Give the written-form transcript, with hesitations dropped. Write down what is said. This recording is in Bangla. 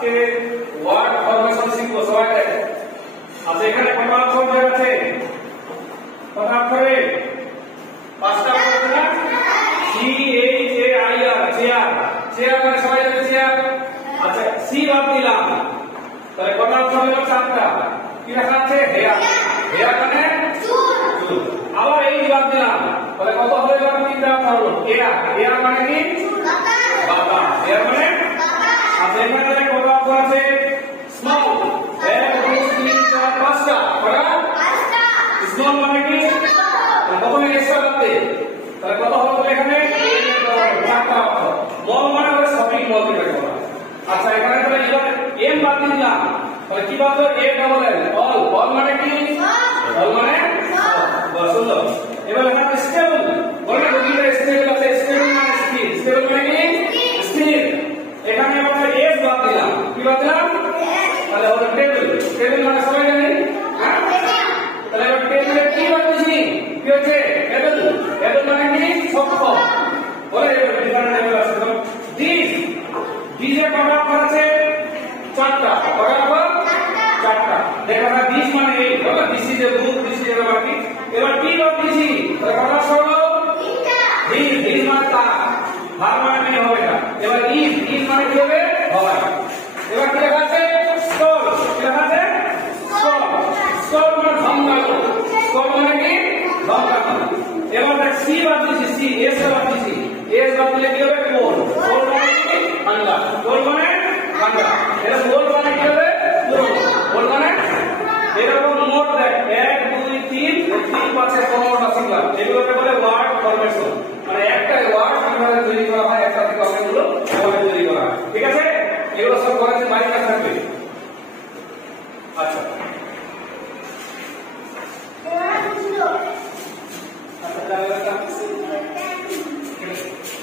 আজকে ওয়ার্ড ফরমেশন শিখবো সবাই দেখো। আচ্ছা এখানে কত অক্ষর দেওয়া আছে? কত অক্ষরে? পাঁচটা অক্ষর আছে না? C H A I R chair. Chair মানে সবাই জানে চেয়ার। আচ্ছা সি বাদ দিলাম তাহলে কত অক্ষর হলো? চারটা। কি লেখা আছে? হেয়ার। হেয়ার মানে চুল। আবার এই বাদ দিলাম তাহলে কত হলো? এবার তিনটা অক্ষর হলো। এয়ার। এয়ার মানে কি? বাতাস। এয়ার মানে আচ্ছা এখানে কত অক্ষর আছে? স্মল। 1 2 3 4 5টা। কটা? 5টা। স্মল মানে কি? প্রথমে এক্সট্রা করতে তাহলে কত হলো এখানে? 4টা অক্ষর। মল মানে হলো শপিং মল যেটা বলা। আচ্ছা এখানে তাহলে এবার এম বাদ দিলাম তাহলে কি বাদ হলো? এ ডাবল এল। অল। অল মানে কি? অল মানে বল শুনলো। এবার এখানে স্টেবল। বলে দুইটা স্টেবল আছে। স্টেবল মানে স্থির। স্টেবল মানে কি? স্থির। এখানে আমরা এস বাদ দিলাম। কি বাদ দিলাম? তাহলে হলো টেবিল। টেবিল মানে সবাই জানি হ্যাঁ? তাহলে এবার টেবিলে কি বাদ দিছি? কি হচ্ছে? টেবিল। টেবিল মানে কি? শক্ত। বলে ডিফারেন্ট টেবিল আছে। দিস। দিসে কত অক্ষর আছে? 4টা। কত অক্ষর? 4টা। দেখা যায় দিস মানে এই বলে this is a book, this is a বাকি। এবার কি বাদ দিছি? তাহলে কত অক্ষর হলো? 3টা। দিস। দিস মানে তা। ভার মানে মেনে হবে না। এবার ইজ। ইজ মানে কি হবে? হয়। এবার কি লেখা আছে? স্টল। কি লেখা আছে? স্টল। স্টল মানে ধমকানো। স্টল মানে কি? ধমকানো। এবার দেখ সি বাদ দিছি। সি এস বাদ দিছি। এস বাদ দিলে কি হবে? কোল। কোল মানে কি? ঠান্ডা। কোল মানে ঠান্ডা। এটা কোল মানে কি হবে? কোল। কোল মানে এরকম মোট দেখ 1 2 3 3 5 15টা শিখলাম। এগুলোকে বলে ওয়ার্ড ফরমেশন। মানে একটা ওয়ার্ড কিভাবে তৈরি করা হয়, একটা থেকে অনেকগুলো কিভাবে তৈরি করা হয়। ঠিক আছে? এগুলো সব করাতে বাইরে থাকবে। আচ্ছা আচ্ছা